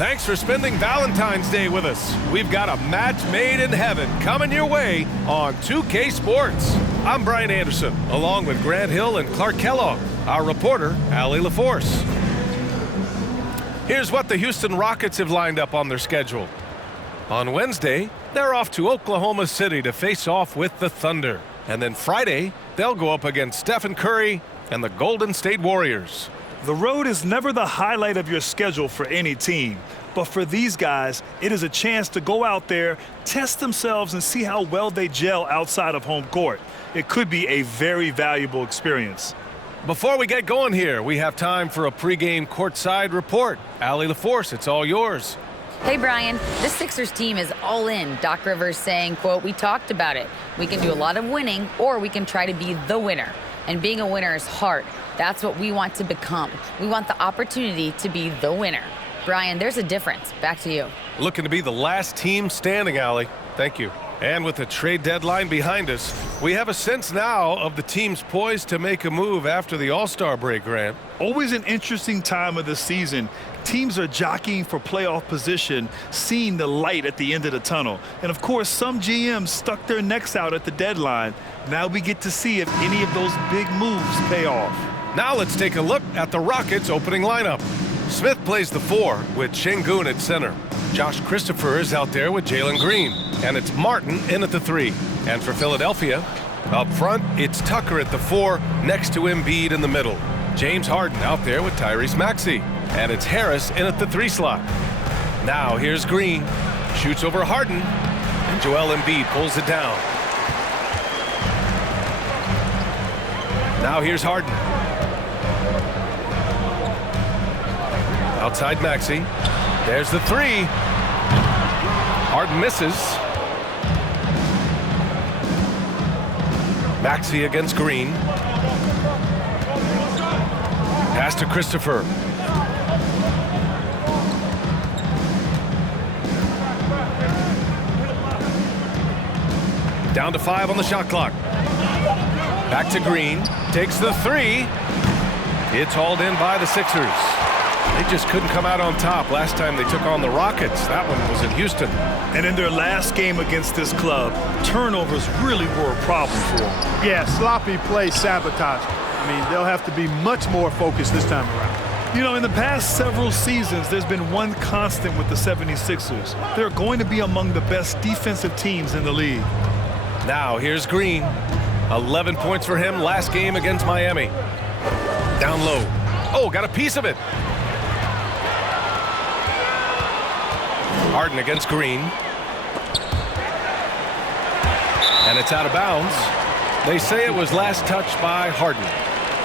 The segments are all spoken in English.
Thanks for spending Valentine's Day with us. We've got a match made in heaven coming your way on 2K Sports. I'm Brian Anderson, along with Grant Hill and Clark Kellogg, our reporter, Allie LaForce. Here's what the Houston Rockets have lined up on their schedule. On Wednesday, they're off to Oklahoma City to face off with the Thunder. And then Friday, they'll go up against Stephen Curry and the Golden State Warriors. The road is never the highlight of your schedule for any team. But for these guys, it is a chance to go out there, test themselves, and see how well they gel outside of home court. It could be a very valuable experience. Before we get going here, we have time for a pregame courtside report. Allie LaForce, it's all yours. Hey, Brian, this Sixers team is all in. Doc Rivers saying, quote, "We talked about it. We can do a lot of winning, or we can try to be the winner. And being a winner is hard. That's what we want to become. We want the opportunity to be the winner." Brian, there's a difference. Back to you. Looking to be the last team standing, Allie. Thank you. And with the trade deadline behind us, we have a sense now of the teams poised to make a move after the All-Star break, Grant. Always an interesting time of the season. Teams are jockeying for playoff position, seeing the light at the end of the tunnel. And, of course, some GMs stuck their necks out at the deadline. Now we get to see if any of those big moves pay off. Now let's take a look at the Rockets' opening lineup. Smith plays the 4 with Şengün at center. Josh Christopher is out there with Jalen Green. And it's Martin in at the 3. And for Philadelphia, up front, it's Tucker at the 4 next to Embiid in the middle. James Harden out there with Tyrese Maxey. And it's Harris in at the 3 slot. Now here's Green. Shoots over Harden. And Joel Embiid pulls it down. Now here's Harden. Outside Maxey. There's the 3. Harden misses. Maxey against Green. Pass to Christopher. Down to 5 on the shot clock. Back to Green. Takes the 3. It's hauled in by the Sixers. They just couldn't come out on top last time they took on the Rockets. That one was in Houston. And in their last game against this club, turnovers really were a problem for them. Yeah, sloppy play, sabotage. I mean, they'll have to be much more focused this time around. You know, in the past several seasons, there's been one constant with the 76ers. They're going to be among the best defensive teams in the league. Now here's Green. 11 points for him last game against Miami. Down low. Oh, got a piece of it. Harden against Green. And it's out of bounds. They say it was last touched by Harden.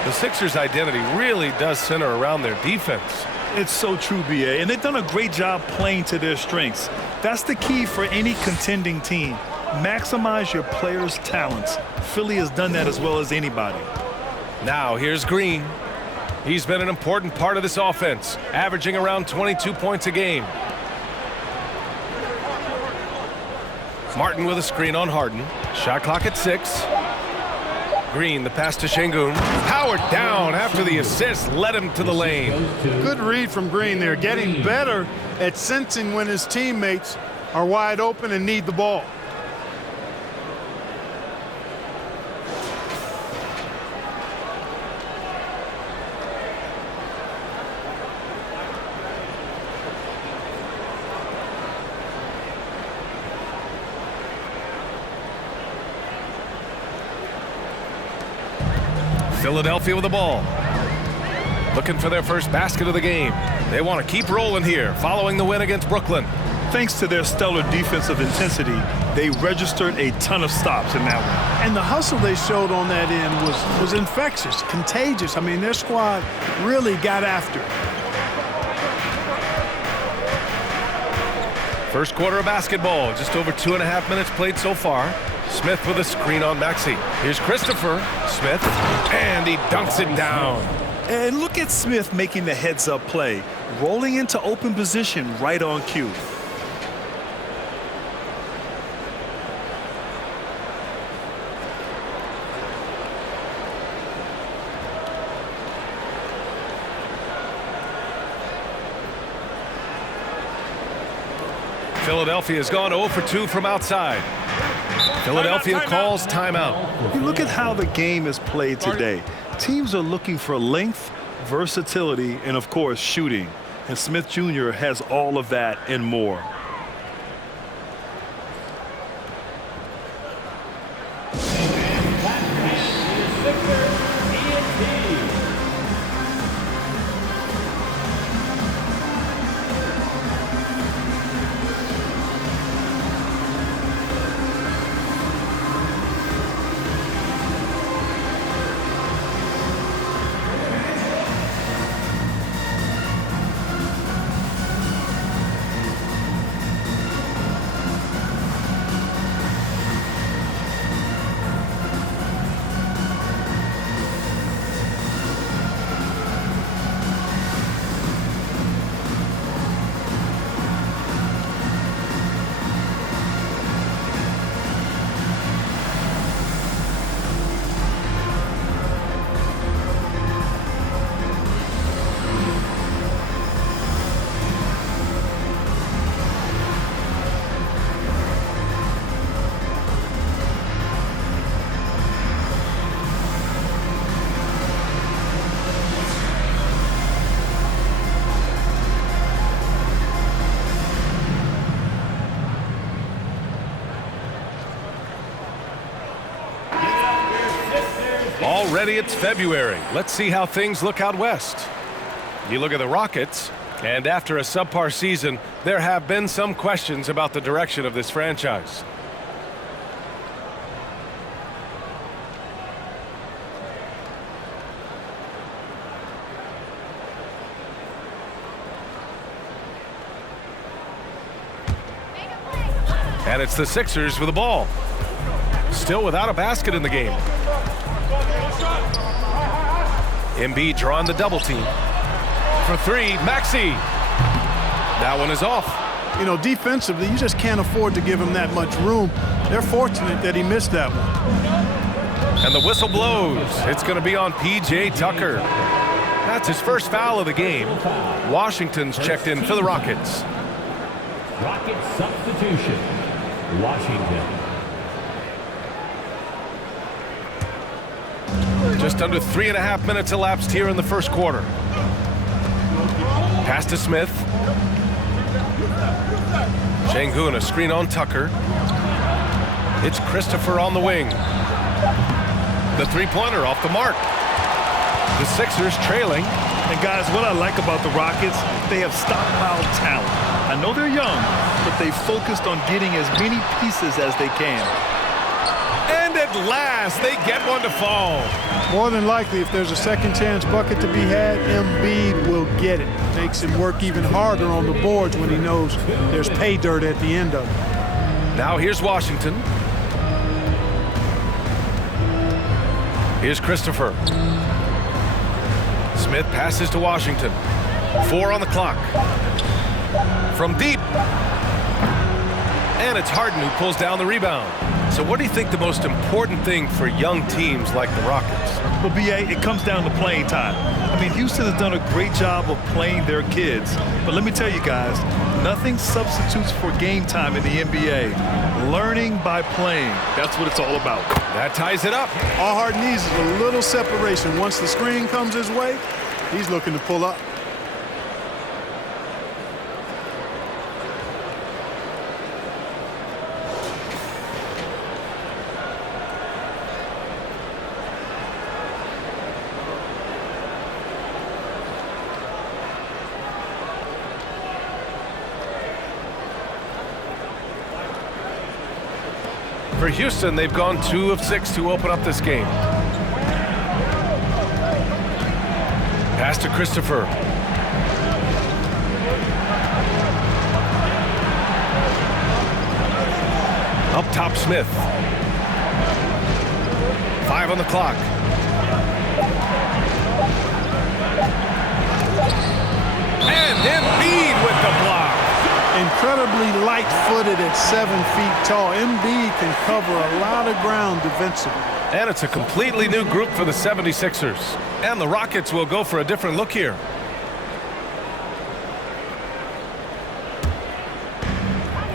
The Sixers' identity really does center around their defense. It's so true, B.A., and they've done a great job playing to their strengths. That's the key for any contending team. Maximize your players' talents. Philly has done that as well as anybody. Now here's Green. He's been an important part of this offense, averaging around 22 points a game. Martin with a screen on Harden. Shot clock at 6. Green, the pass to Şengün. Powered down after the assist led him to the lane. Good read from Green there, getting better at sensing when his teammates are wide open and need the ball. Philadelphia with the ball. Looking for their first basket of the game. They want to keep rolling here following the win against Brooklyn. Thanks to their stellar defensive intensity, they registered a ton of stops in that one. And the hustle they showed on that end was infectious, contagious. I mean, their squad really got after it. First quarter of basketball, just over 2.5 minutes played so far. Smith with a screen on Maxey. Here's Christopher. Smith, and he dunks it down. And look at Smith making the heads-up play, rolling into open position right on cue. Philadelphia has gone 0 for 2 from outside. Philadelphia calls timeout. You look at how the game is played today. Teams are looking for length, versatility, and, of course, shooting. And Smith Jr. has all of that and more. Already it's February. Let's see how things look out west. You look at the Rockets, and after a subpar season, there have been some questions about the direction of this franchise. And it's the Sixers with the ball. Still without a basket in the game. Embiid drawing the double team. For three, Maxey. That one is off. You know, defensively, you just can't afford to give him that much room. They're fortunate that he missed that one. And the whistle blows. It's going to be on P.J. Tucker. That's his first foul of the game. Washington's checked in for the Rockets. Rockets substitution. Washington. Just under 3.5 minutes elapsed here in the first quarter. Pass to Smith. Şengün, a screen on Tucker. It's Christopher on the wing. The three-pointer off the mark. The Sixers trailing. And guys, what I like about the Rockets, they have stockpiled talent. I know they're young, but they focused on getting as many pieces as they can. And at last, they get one to fall. More than likely, if there's a second chance bucket to be had, Embiid will get it. Makes him work even harder on the boards when he knows there's pay dirt at the end of it. Now here's Washington. Here's Christopher. Smith passes to Washington. 4 on the clock. From deep. And it's Harden who pulls down the rebound. So what do you think the most important thing for young teams like the Rockets? Well, B.A., it comes down to playing time. I mean, Houston has done a great job of playing their kids. But let me tell you guys, nothing substitutes for game time in the NBA. Learning by playing, that's what it's all about. That ties it up. All Harden needs is a little separation. Once the screen comes his way, he's looking to pull up. For Houston, they've gone 2 of 6 to open up this game. Pass to Christopher. Up top, Smith. 5 on the clock. And Embiid with the block. Incredibly light-footed at 7 feet tall. Embiid can cover a lot of ground defensively. And it's a completely new group for the 76ers. And the Rockets will go for a different look here.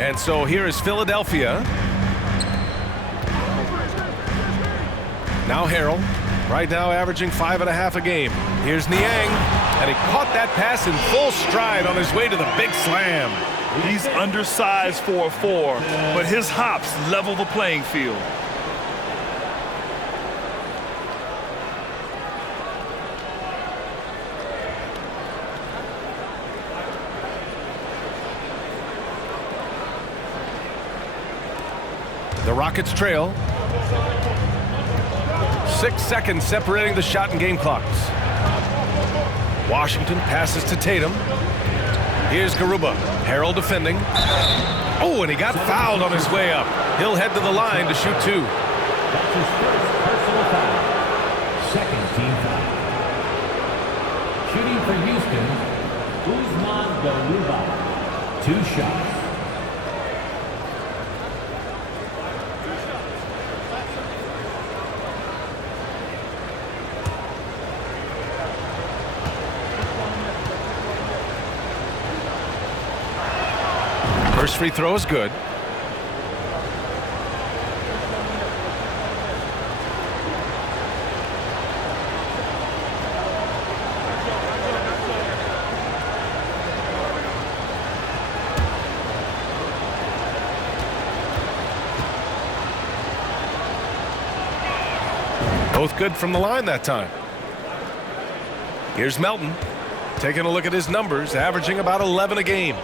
And so here is Philadelphia. Now Harrell, right now averaging 5.5 a game. Here's Niang, and he caught that pass in full stride on his way to the big slam. He's undersized for a 4, but his hops level the playing field. The Rockets trail. 6 seconds separating the shot and game clocks. Washington passes to Tatum. Here's Garuba. Harrell defending. Oh, and he got fouled on his way up. He'll head to the line to shoot 2. That's his first personal foul. Second team foul. Shooting for Houston, Usman Garuba. 2 shots. First free throw is good. Both good from the line that time. Here's Melton, taking a look at his numbers, averaging about 11 a game.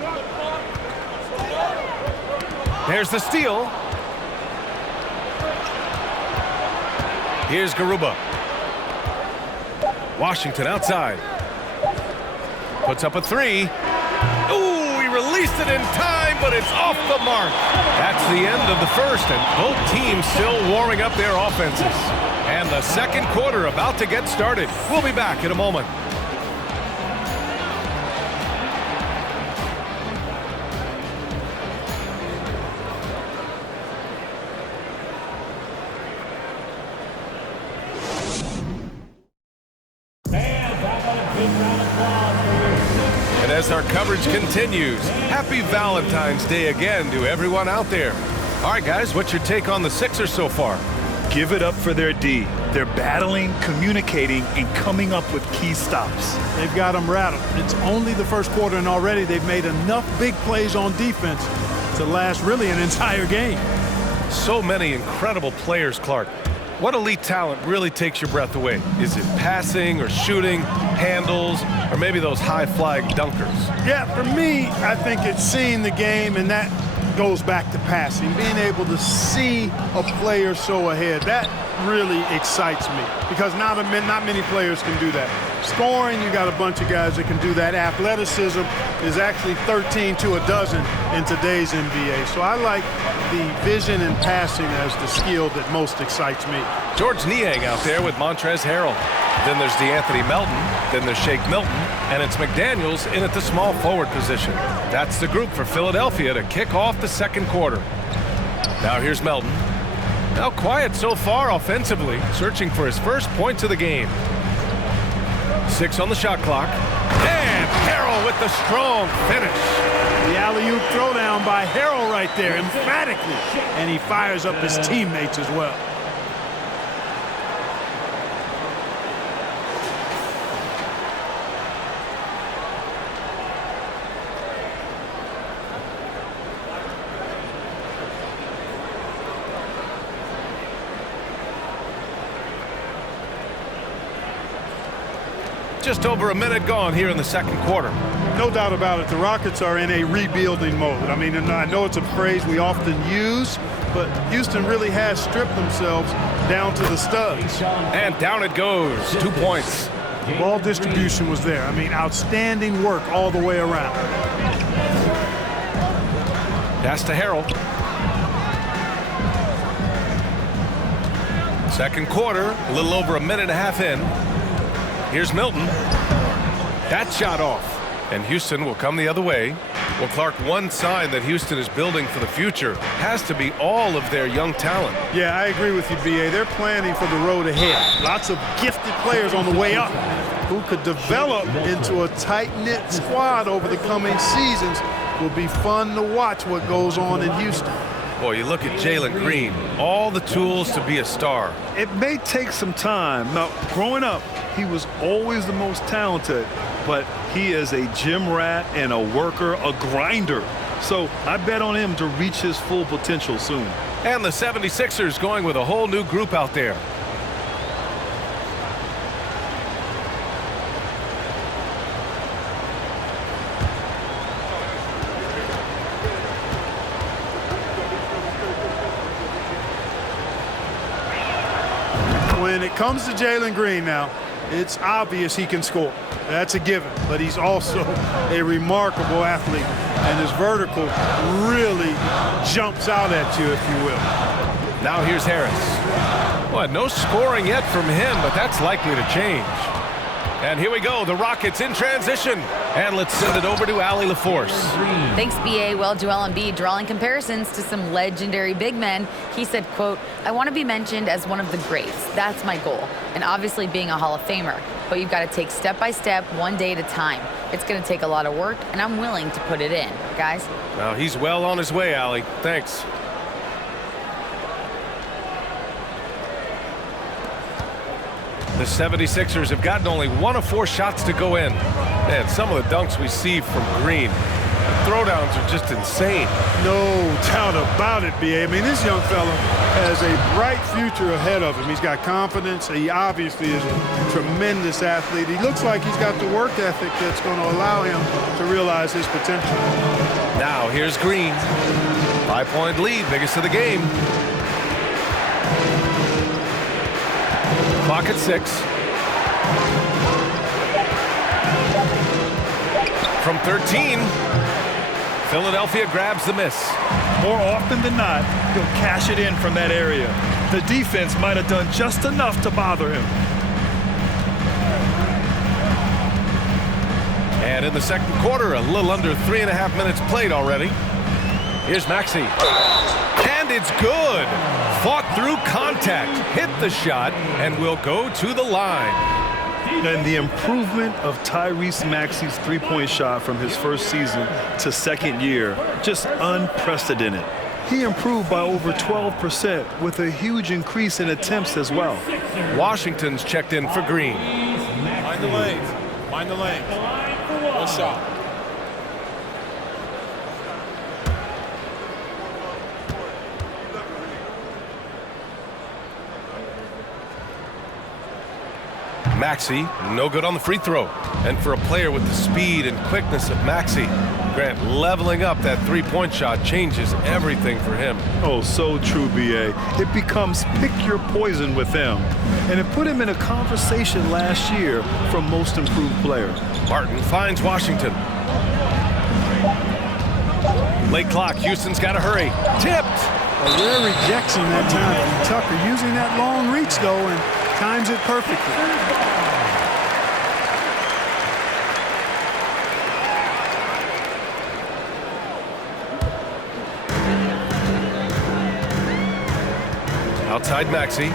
There's the steal. Here's Garuba. Washington outside. Puts up a 3. Ooh, he released it in time, but it's off the mark. That's the end of the first, and both teams still warming up their offenses. And the second quarter about to get started. We'll be back in a moment. And as our coverage continues, happy Valentine's Day again to everyone out there. All right, guys, what's your take on the Sixers so far? Give it up for their D. They're battling, communicating, and coming up with key stops. They've got them rattled. It's only the first quarter, and already they've made enough big plays on defense to last really an entire game. So many incredible players, Clark. What elite talent really takes your breath away? Is it passing or shooting, handles, or maybe those high-flying dunkers? Yeah, for me, I think it's seeing the game, and that goes back to passing. Being able to see a player so ahead, that really excites me because not many players can do that. Scoring, you got a bunch of guys that can do that. Athleticism is actually 13 to a dozen in today's NBA. So I like the vision and passing as the skill that most excites me. George Niang out there with Montrezl Harrell. Then there's DeAnthony Melton. Then there's Shake Milton. And it's McDaniels in at the small forward position. That's the group for Philadelphia to kick off the second quarter. Now here's Melton. Now quiet so far offensively, searching for his first points of the game. 6 on the shot clock. And Harrell with the strong finish. The alley-oop throwdown by Harrell right there, emphatically. And he fires up his teammates as well. Just over a minute gone here in the second quarter. No doubt about it, the Rockets are in a rebuilding mode. I mean, and I know it's a phrase we often use, but Houston really has stripped themselves down to the studs. And down it goes. 2 points. Ball distribution was there. I mean, outstanding work all the way around. Pass to Harrell. Second quarter, a little over a minute and a half in. Here's Milton. That shot off. And Houston will come the other way. Well, Clark, one sign that Houston is building for the future has to be all of their young talent. Yeah, I agree with you, B.A. They're planning for the road ahead. Lots of gifted players on the way up. who could develop into a tight-knit squad over the coming seasons. Will be fun to watch what goes on in Houston. Boy, you look at Jalen Green, all the tools to be a star. It may take some time. Now, growing up, he was always the most talented, but he is a gym rat and a worker, a grinder. So I bet on him to reach his full potential soon. And the 76ers going with a whole new group out there. When it comes to Jalen Green now, it's obvious he can score. That's a given. But he's also a remarkable athlete. And his vertical really jumps out at you, if you will. Now here's Harris. Well, no scoring yet from him, but that's likely to change. And here we go, the Rockets in transition. And let's send it over to Allie LaForce. Thanks, B.A. Well, Joel Embiid drawing comparisons to some legendary big men. He said, quote, "I want to be mentioned as one of the greats. That's my goal. And obviously being a Hall of Famer. But you've got to take step by step, one day at a time. It's going to take a lot of work, and I'm willing to put it in." Guys? Well, he's well on his way, Allie. Thanks. The 76ers have gotten only 1 of 4 shots to go in. Man, some of the dunks we see from Green, the throwdowns are just insane. No doubt about it, B.A. I mean, this young fella has a bright future ahead of him. He's got confidence. He obviously is a tremendous athlete. He looks like he's got the work ethic that's going to allow him to realize his potential. Now here's Green. 5-point lead, biggest of the game. Clock at 6. From 13, Philadelphia grabs the miss. More often than not, he'll cash it in from that area. The defense might have done just enough to bother him. And in the second quarter, a little under 3.5 minutes played already. Here's Maxey. And it's good. Fought through contact, hit the shot, and will go to the line. And the improvement of Tyrese Maxey's three-point shot from his first season to second year, just unprecedented. He improved by over 12% with a huge increase in attempts as well. Washington's checked in for Green. Mind the lanes. Mind the lanes. One shot. Maxey, no good on the free throw. And for a player with the speed and quickness of Maxey, Grant, leveling up that three-point shot changes everything for him. Oh, so true, B.A. It becomes pick your poison with him. And it put him in a conversation last year for most improved player. Martin finds Washington. Late clock, Houston's got to hurry. Tipped! A rare rejection that time from Tucker, using that long reach, though, and times it perfectly. Outside Maxey.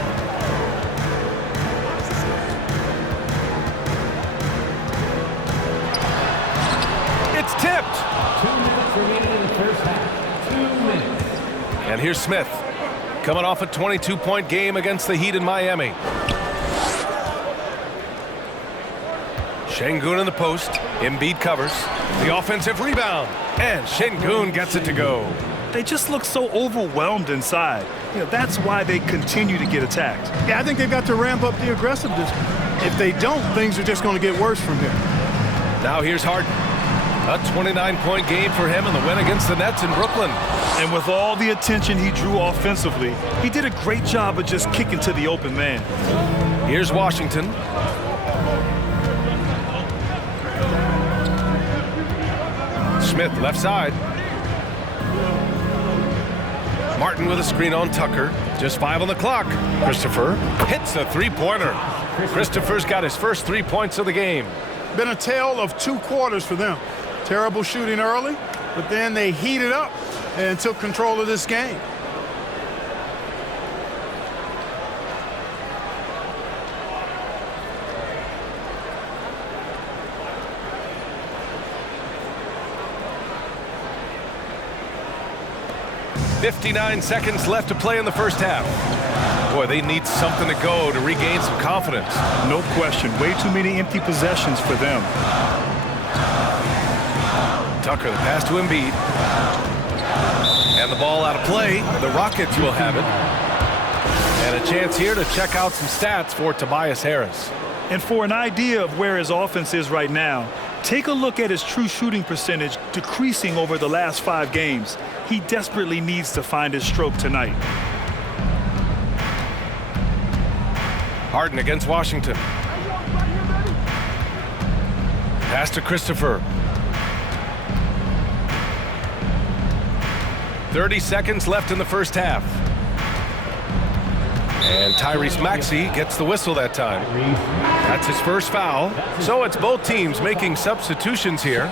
It's tipped. 2 minutes remaining in the first half. 2 minutes. And here's Smith, coming off a 22-point game against the Heat in Miami. Şengün in the post. Embiid covers. The offensive rebound. And Şengün gets it to go. They just look so overwhelmed inside. You know, that's why they continue to get attacked. Yeah, I think they've got to ramp up the aggressiveness. If they don't, things are just going to get worse from here. Now here's Harden. A 29-point game for him in the win against the Nets in Brooklyn. And with all the attention he drew offensively, he did a great job of just kicking to the open man. Here's Washington. Smith left side. Martin with a screen on Tucker. Just 5 on the clock. Christopher hits a three-pointer. Christopher's got his first 3 points of the game. Been a tale of 2 quarters for them. Terrible shooting early, but then they heated up and took control of this game. 59 seconds left to play in the first half. Boy, they need something to go to regain some confidence. No question. Way too many empty possessions for them. Tucker, the pass to Embiid. And the ball out of play. The Rockets will have it. And a chance here to check out some stats for Tobias Harris. And for an idea of where his offense is right now, take a look at his true shooting percentage decreasing over the last 5 games. He desperately needs to find his stroke tonight. Harden against Washington. Pass to Christopher. 30 seconds left in the first half. And Tyrese Maxey gets the whistle that time. That's his first foul. So it's both teams making substitutions here.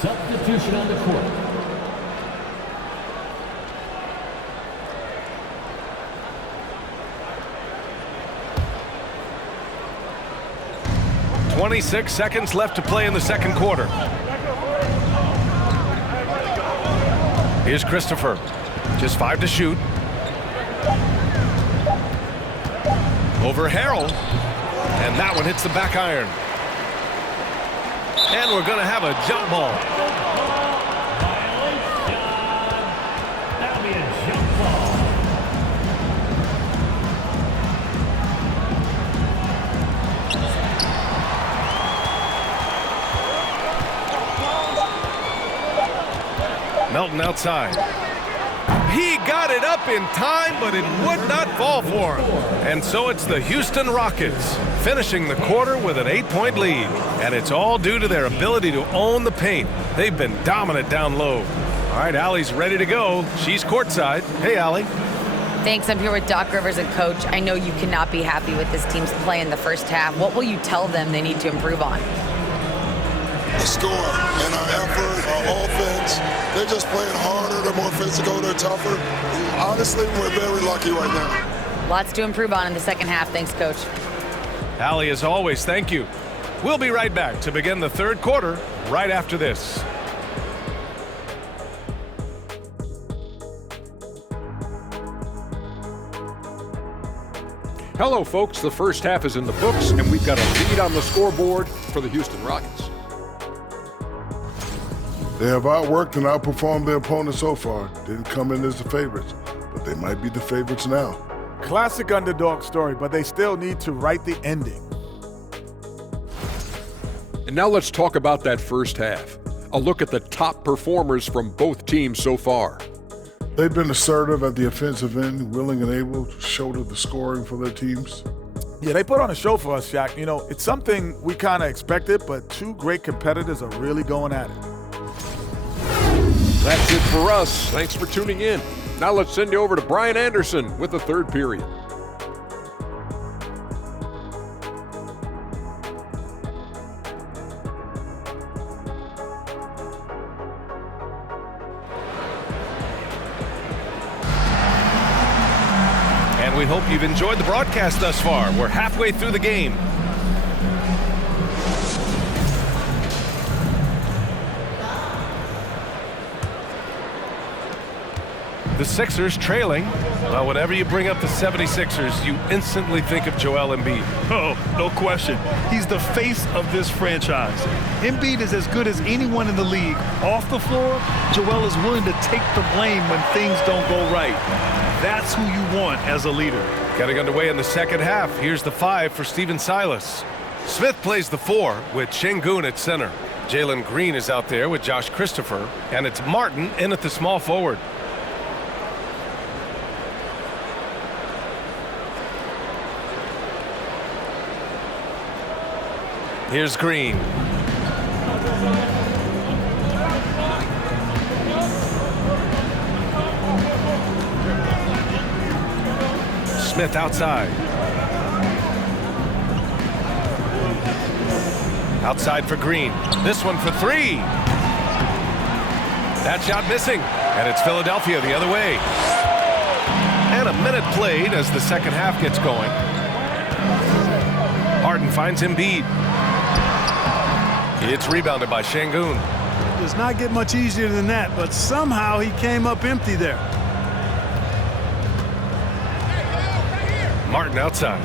Substitution on the court. 26 seconds left to play in the second quarter. Here's Christopher. Just 5 to shoot. Over Harrell. And that one hits the back iron. And we're going to have a jump ball. That'll be a jump ball. Melton outside. He got it up in time, but it would not fall for him. And so it's the Houston Rockets finishing the quarter with an 8-point lead. And it's all due to their ability to own the paint. They've been dominant down low. All right, Allie's ready to go. She's courtside. Hey, Allie. Thanks. I'm here with Doc Rivers and Coach. I know you cannot be happy with this team's play in the first half. What will you tell them they need to improve on? The score and our effort, our offense. They're just playing harder, they're more physical, they're tougher. Honestly, we're very lucky right now. Lots to improve on in the second half. Thanks, Coach. Allie, as always, thank you. We'll be right back to begin the third quarter right after this. Hello, folks. The first half is in the books, and we've got a lead on the scoreboard for the Houston Rockets. They have outworked and outperformed their opponents so far. Didn't come in as the favorites, but they might be the favorites now. Classic underdog story, but they still need to write the ending. And now let's talk about that first half. A look at the top performers from both teams so far. They've been assertive at the offensive end, willing and able to shoulder the scoring for their teams. Yeah, they put on a show for us, Shaq. You know, it's something we kind of expected, but two great competitors are really going at it. That's it for us. Thanks for tuning in. Now let's send you over to Brian Anderson with the third period. And we hope you've enjoyed the broadcast thus far. We're halfway through the game. The Sixers trailing. Well, whenever you bring up the 76ers, you instantly think of Joel Embiid. Oh, no question. He's the face of this franchise. Embiid is as good as anyone in the league. Off the floor, Joel is willing to take the blame when things don't go right. That's who you want as a leader. Getting underway in the second half. Here's the 5 for Stephen Silas. Smith plays the 4 with Şengün at center. Jalen Green is out there with Josh Christopher. And it's Martin in at the small forward. Here's Green. Smith outside. Outside for Green. This one for 3. That shot missing. And it's Philadelphia the other way. And a minute played as the second half gets going. Harden finds Embiid. It's rebounded by Şengün. Does not get much easier than that, but somehow he came up empty there. Martin outside.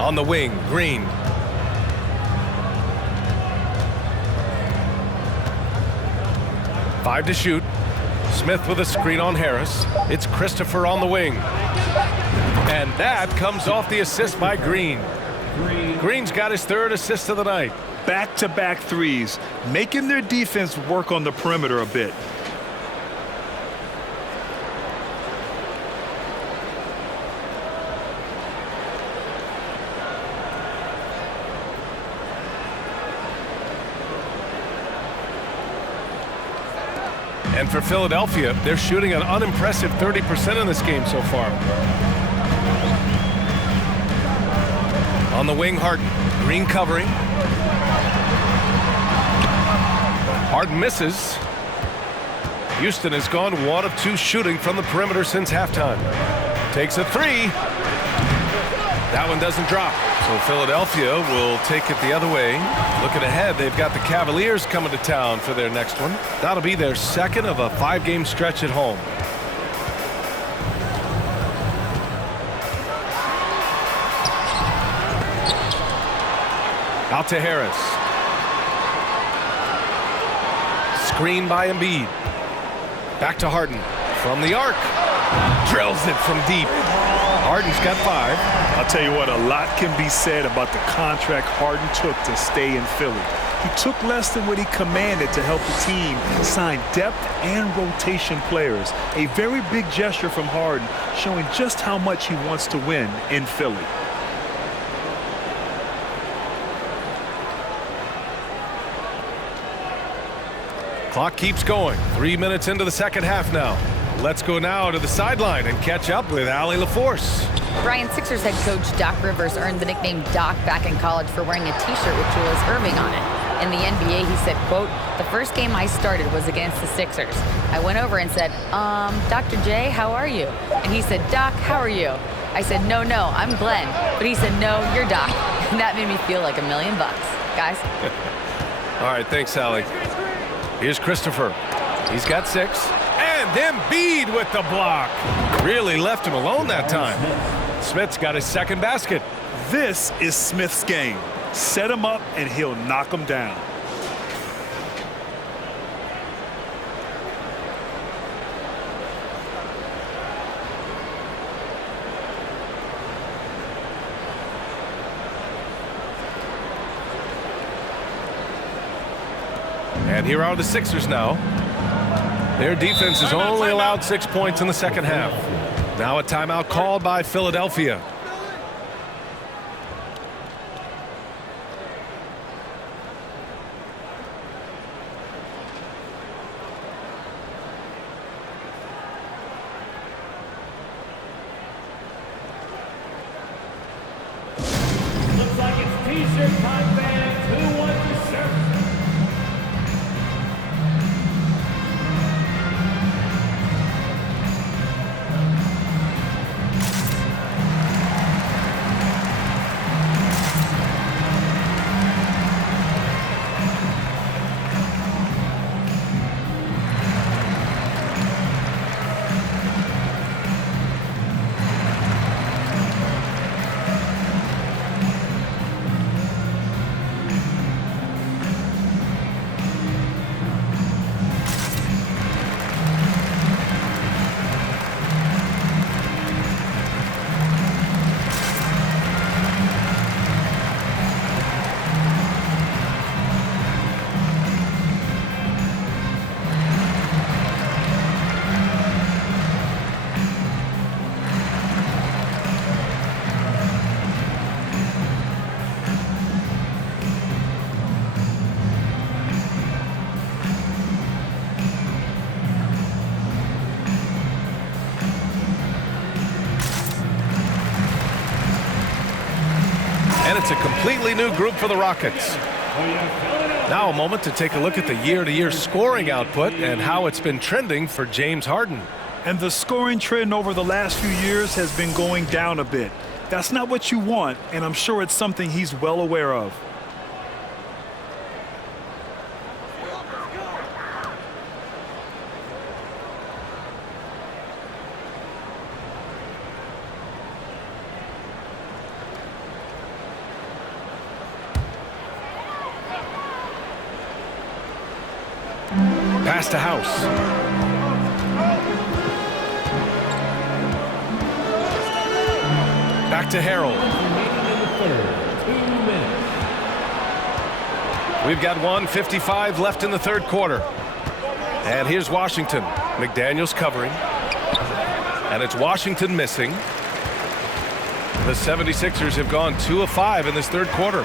On the wing, Green. Five to shoot. Smith with a screen on Harris. It's Christopher on the wing. And that comes off the assist by Green. Green's got his third assist of the night. Back-to-back threes, making their defense work on the perimeter a bit. And for Philadelphia, they're shooting an unimpressive 30% in this game so far. On the wing, Harden. Green covering. Harden misses. Houston has gone 1 of 2 shooting from the perimeter since halftime. Takes a three. That one doesn't drop. So Philadelphia will take it the other way. Looking ahead, they've got the Cavaliers coming to town for their next one. That'll be their second of a 5-game stretch at home. Out to Harris. Screen by Embiid. Back to Harden. From the arc. Drills it from deep. Harden's got 5. I'll tell you what, a lot can be said about the contract Harden took to stay in Philly. He took less than what he commanded to help the team sign depth and rotation players. A very big gesture from Harden, showing just how much he wants to win in Philly. Clock keeps going. 3 minutes into the second half now. Let's go now to the sideline and catch up with Allie LaForce. Brian, Sixers head coach Doc Rivers earned the nickname Doc back in college for wearing a T-shirt with Julius Erving on it. In the NBA, he said, quote, "The first game I started was against the Sixers. I went over and said, Dr. J, how are you?" And he said, "Doc, how are you?" I said, no, I'm Glenn." But he said, "No, you're Doc." And that made me feel like $1 million. Guys. All right, thanks, Allie. Here's Christopher. He's got 6. And Embiid with the block. Really left him alone that time. Smith's got his second basket. This is Smith's game. Set him up and he'll knock him down. And here are the Sixers now. Their defense has only allowed 6 points in the second half. Now a timeout called by Philadelphia. Looks like it's T-shirt time, fans. Who wants your shirt? And it's a completely new group for the Rockets. Now a moment to take a look at the year-to-year scoring output and how it's been trending for James Harden. And the scoring trend over the last few years has been going down a bit. That's not what you want, and I'm sure it's something he's well aware of. Pass to House. Back to Harrell. We've got 1:55 left in the third quarter. And here's Washington. McDaniels covering. And it's Washington missing. The 76ers have gone 2 of 5 in this third quarter.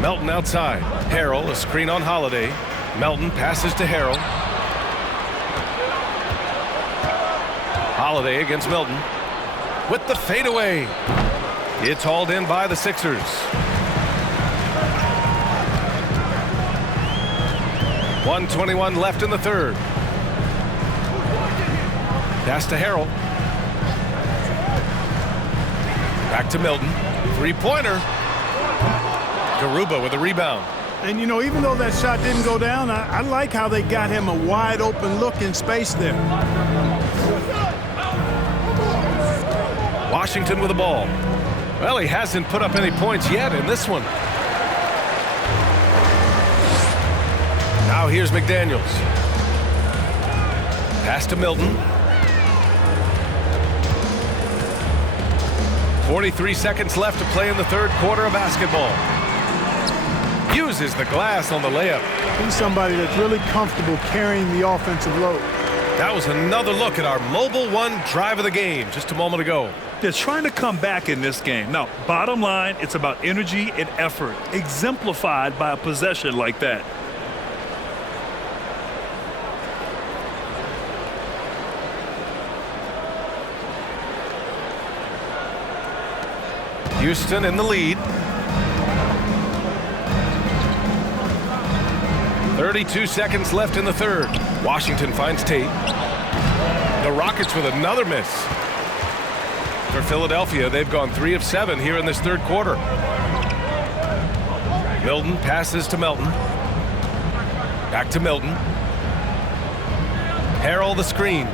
Melton outside. Harrell, a screen on Holiday. Melton passes to Harrell. Holiday against Melton. With the fadeaway. It's hauled in by the Sixers. .121 left in the third. Pass to Harrell. Back to Milton. Three-pointer. Garuba with a rebound. And, you know, even though that shot didn't go down, I like how they got him a wide-open look in space there. Washington with the ball. Well, he hasn't put up any points yet in this one. Now here's McDaniels. Pass to Milton. 43 seconds left to play in the third quarter of basketball. Uses the glass on the layup. He's somebody that's really comfortable carrying the offensive load. That was another look at our Mobile One drive of the game just a moment ago. They're trying to come back in this game. Now, bottom line, it's about energy and effort, exemplified by a possession like that. Houston in the lead. 32 seconds left in the third. Washington finds Tate. The Rockets with another miss. For Philadelphia, they've gone 3 of 7 here in this third quarter. Milton passes to Melton. Back to Milton. Harrell the screen.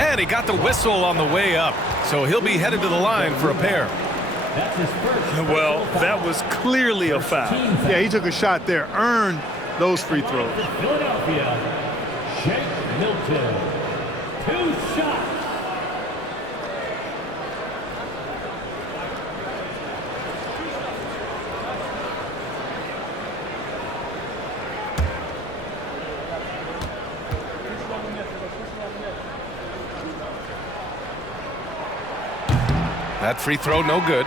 And he got the whistle on the way up. So he'll be headed to the line for a pair. Well, that was clearly a foul. Yeah, he took a shot there, earned those free throws. Philadelphia, Shake Milton. 2 shots. That free throw no good.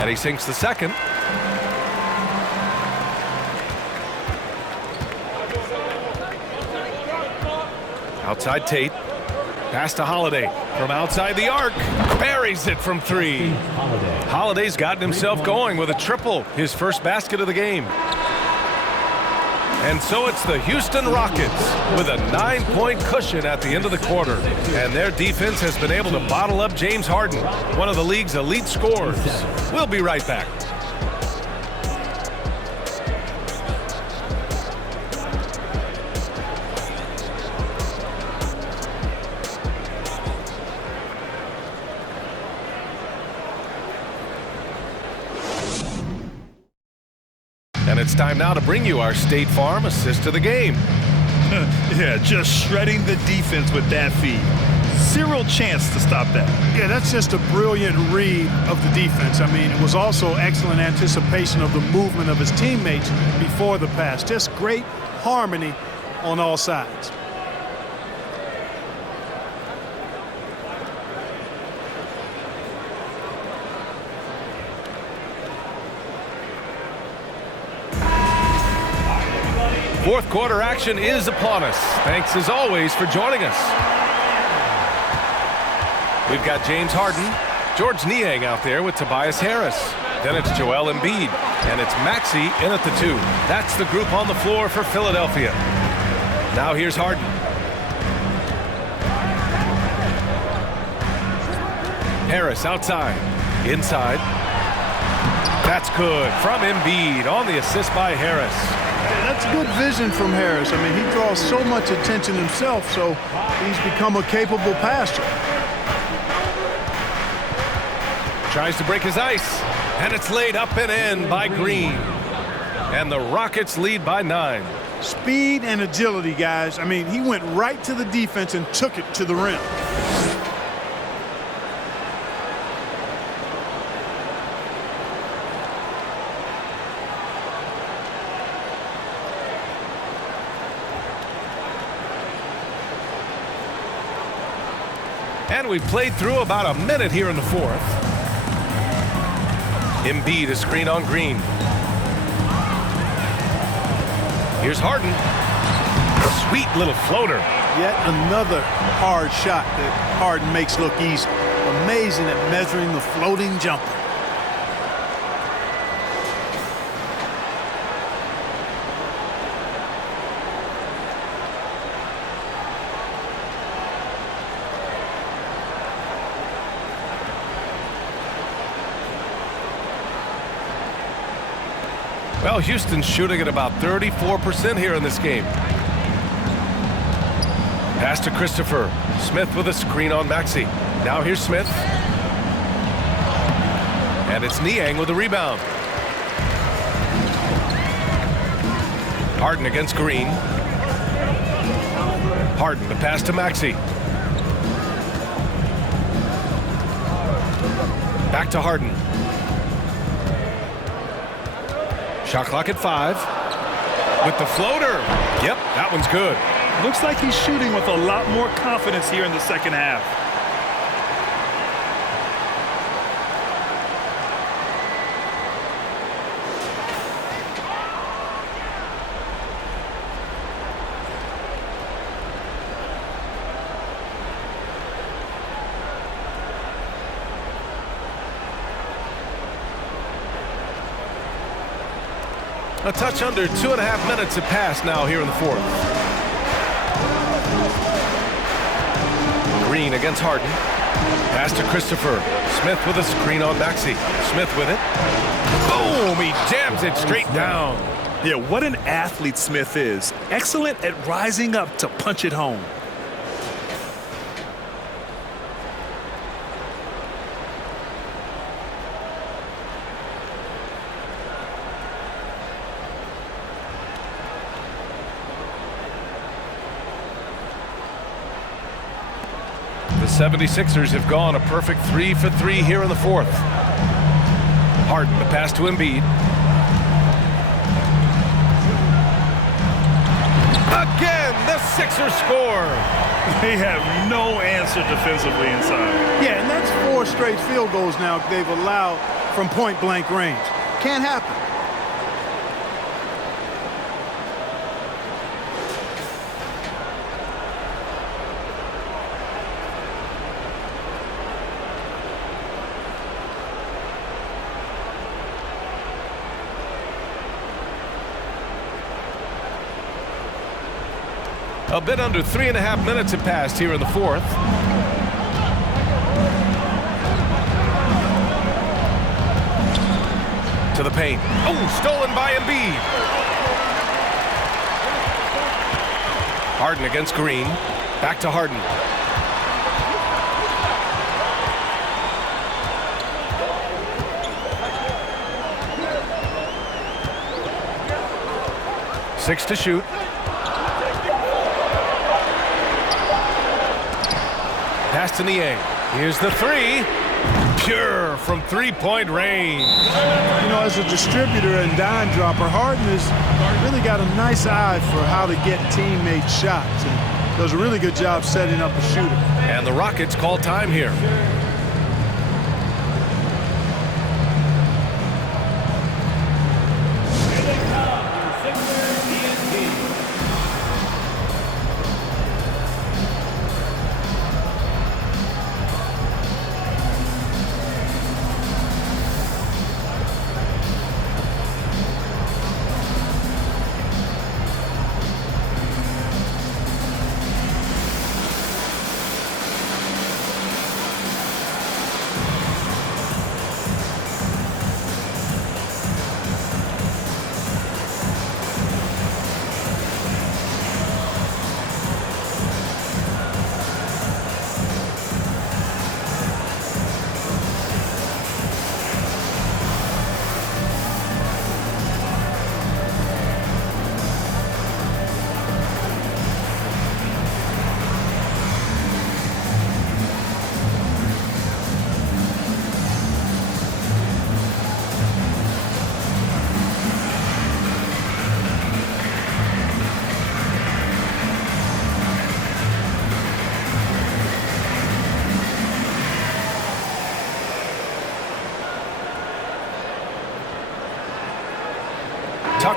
And he sinks the second. Outside Tate. Pass to Holiday. From outside the arc. Buries it from 3. Holiday's gotten himself going with a triple. His first basket of the game. And so it's the Houston Rockets with a 9-point cushion at the end of the quarter. And their defense has been able to bottle up James Harden, one of the league's elite scorers. We'll be right back. And it's time now to bring you our State Farm assist of the game. Yeah, just shredding the defense with that feed. Zero chance to stop that. Yeah, that's just a brilliant read of the defense. I mean, it was also excellent anticipation of the movement of his teammates before the pass. Just great harmony on all sides. Fourth quarter action is upon us. Thanks as always for joining us. We've got James Harden, George Niang out there with Tobias Harris. Then it's Joel Embiid, and it's Maxey in at the 2. That's the group on the floor for Philadelphia. Now here's Harden. Harris outside. Inside. That's good from Embiid on the assist by Harris. Yeah, that's good vision from Harris. I mean, he draws so much attention himself, so he's become a capable passer. Tries to break his ice, and it's laid up and in by Green. And the Rockets lead by 9. Speed and agility, guys. I mean, he went right to the defense and took it to the rim. And we've played through about a minute here in the 4th. Embiid is screen on Green. Here's Harden. Sweet little floater. Yet another hard shot that Harden makes look easy. Amazing at measuring the floating jumper. Well, Houston's shooting at about 34% here in this game. Pass to Christopher. Smith with a screen on Maxey. Now here's Smith. And it's Niang with a rebound. Harden against Green. Harden, the pass to Maxey. Back to Harden. Shot clock at 5. With the floater. Yep, that one's good. Looks like he's shooting with a lot more confidence here in the second half. A touch under 2.5 minutes have passed now here in the 4th. Green against Harden. Pass to Christopher. Smith with a screen on Maxey. Smith with it. Boom! He jams it straight down. Yeah, what an athlete Smith is. Excellent at rising up to punch it home. The 76ers have gone a perfect 3 for 3 here in the 4th. Harden, the pass to Embiid. Again, the Sixers score. They have no answer defensively inside. Yeah, and that's 4 straight field goals now they've allowed from point-blank range. Can't happen. A bit under 3.5 minutes have passed here in the 4th. To the paint. Oh, stolen by Embiid. Harden against Green. Back to Harden. Six to shoot. Pass to Niang. Here's the 3. Pure from three-point range. You know, as a distributor and dime dropper, Harden has really got a nice eye for how to get teammates shots and does a really good job setting up a shooter. And the Rockets call time here.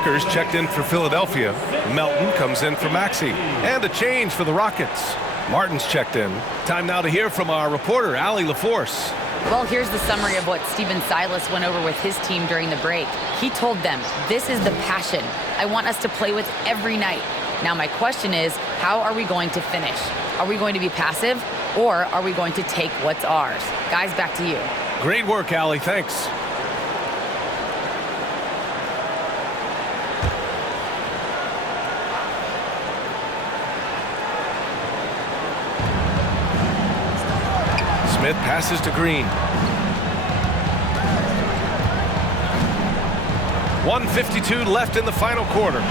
Tucker's checked in for Philadelphia. Melton comes in for Maxey. And a change for the Rockets. Martin's checked in. Time now to hear from our reporter, Allie LaForce. Well, here's the summary of what Stephen Silas went over with his team during the break. He told them, this is the passion I want us to play with every night. Now, my question is, how are we going to finish? Are we going to be passive, or are we going to take what's ours? Guys, back to you. Great work, Allie. Thanks. Smith passes to Green. 1:52 left in the final quarter.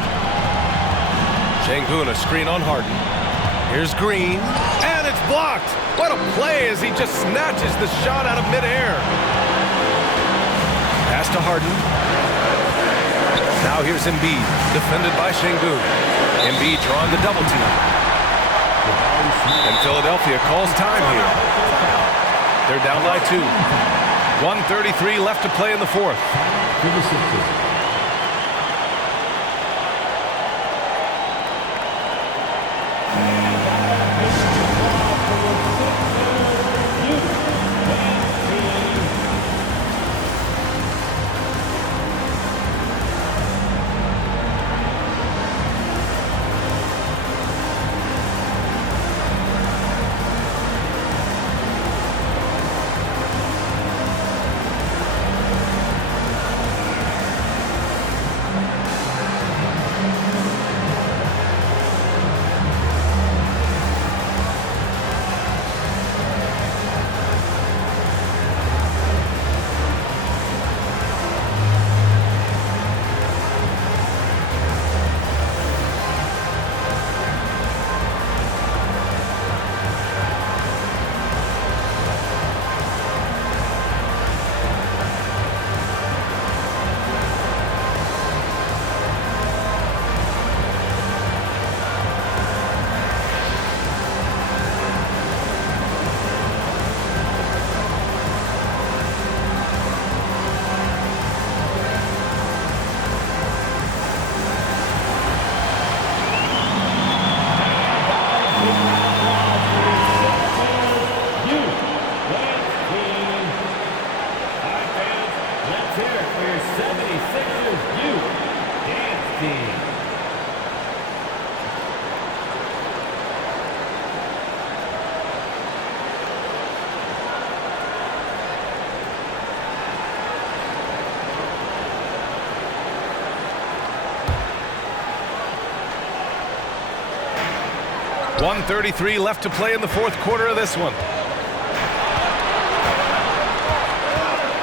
Şengün, a screen on Harden. Here's Green, and it's blocked. What a play as he just snatches the shot out of midair. Pass to Harden. Now here's Embiid, defended by Şengün. Embiid drawing the double team. And Philadelphia calls time here. They're down by 2. 1:33 left to play in the fourth. .133 left to play in the fourth quarter of this one.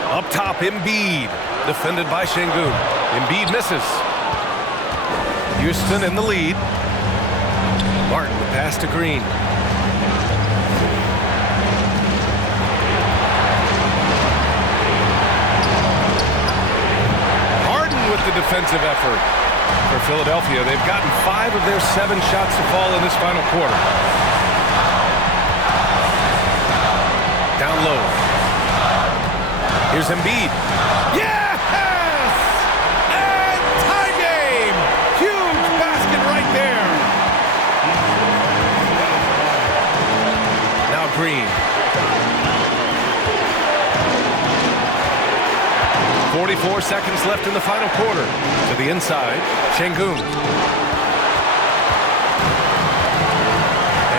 Up top, Embiid, defended by Şengün. Embiid misses. Houston in the lead. Martin, the pass to Green. Harden with the defensive effort. For Philadelphia, they've gotten 5 of their 7 shots to fall in this final quarter. Down low. Here's Embiid. Yes! And tie game! Huge basket right there. Now Green. 44 seconds left in the final quarter. To the inside, Şengün.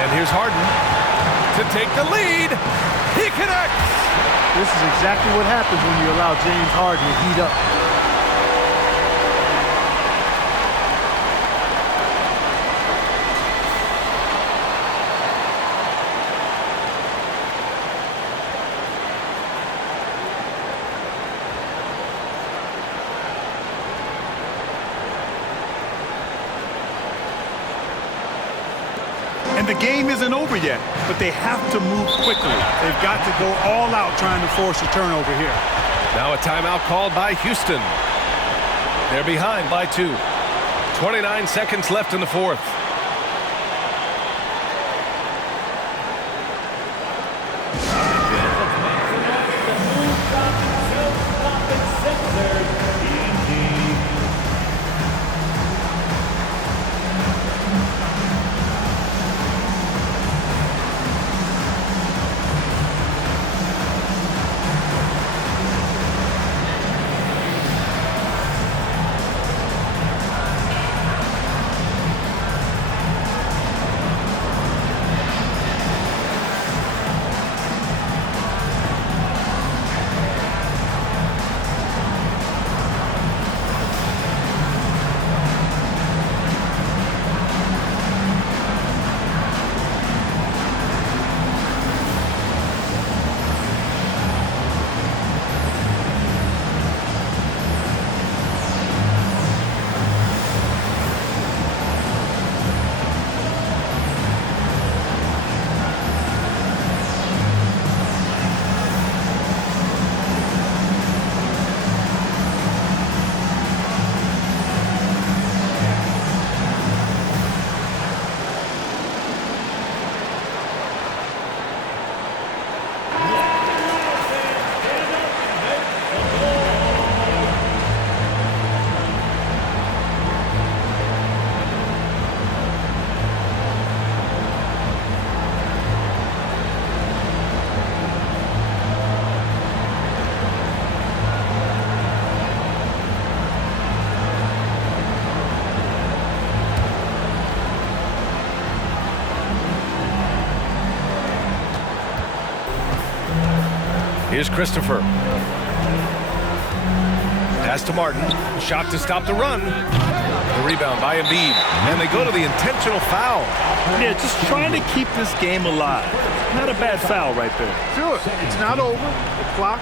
And here's Harden to take the lead. He connects. This is exactly what happens when you allow James Harden to heat up. And the game isn't over yet, but they have to move quickly. They've got to go all out trying to force a turnover here. Now a timeout called by Houston. They're behind by 2. 29 seconds left in the fourth. Here's Christopher. Pass to Martin. Shot to stop the run. The rebound by Embiid. And they go to the intentional foul. Yeah, just trying to keep this game alive. Not a bad foul right there. Sure, it's not over. The clock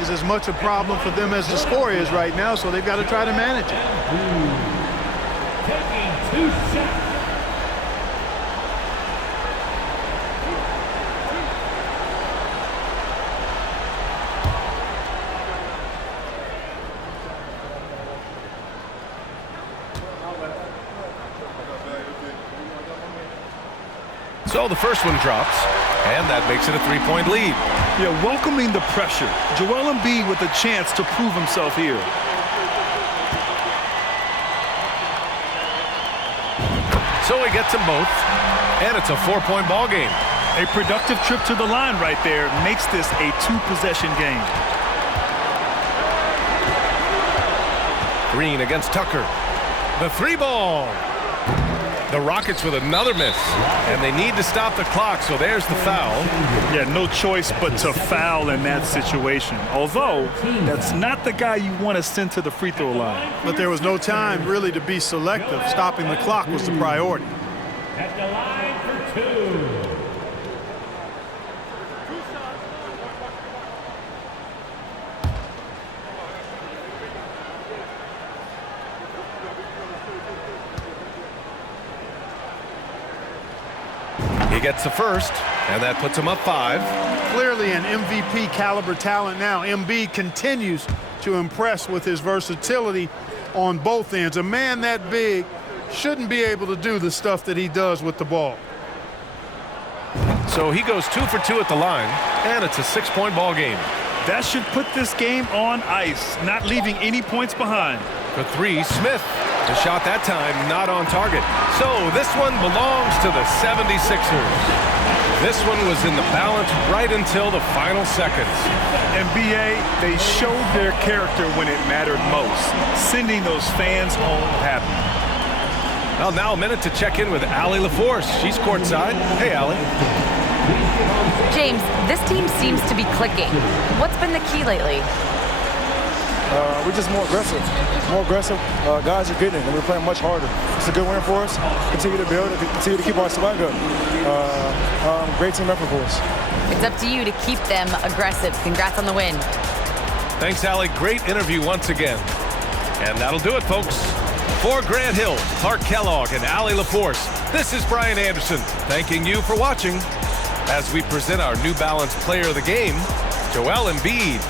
is as much a problem for them as the score is right now, so they've got to try to manage it. Taking 2 shots. So the first one drops, and that makes it a 3-point lead. Yeah, welcoming the pressure. Joel Embiid with a chance to prove himself here. So he gets them both, and it's a 4-point ball game. A productive trip to the line right there makes this a 2-possession game. Green against Tucker. The 3-ball. The Rockets with another miss, and they need to stop the clock, so there's the foul. Yeah, no choice but to foul in that situation. Although, that's not the guy you want to send to the free throw line. But there was no time really to be selective. Stopping the clock was the priority. At the line for 2. He gets the first, and that puts him up 5. Clearly an MVP caliber talent now. Embiid continues to impress with his versatility on both ends. A man that big shouldn't be able to do the stuff that he does with the ball. So he goes 2 for 2 at the line, and it's a 6-point ball game. That should put this game on ice, not leaving any points behind. The 3, Smith. The shot that time not on target. So this one belongs to the 76ers. This one was in the balance right until the final seconds. NBA, they showed their character when it mattered most, sending those fans home happy. Well, now a minute to check in with Allie LaForce. She's courtside. Hey, Allie. James, this team seems to be clicking. What's been the key lately? We're just more aggressive. Guys are getting it, and we're playing much harder. It's a good win for us. Continue to build, continue to keep our swag up. Great team effort for us. It's up to you to keep them aggressive. Congrats on the win. Thanks, Allie. Great interview once again. And that'll do it, folks. For Grant Hill, Clark Kellogg, and Allie LaForce, this is Brian Anderson thanking you for watching as we present our New Balance Player of the Game, Joel Embiid.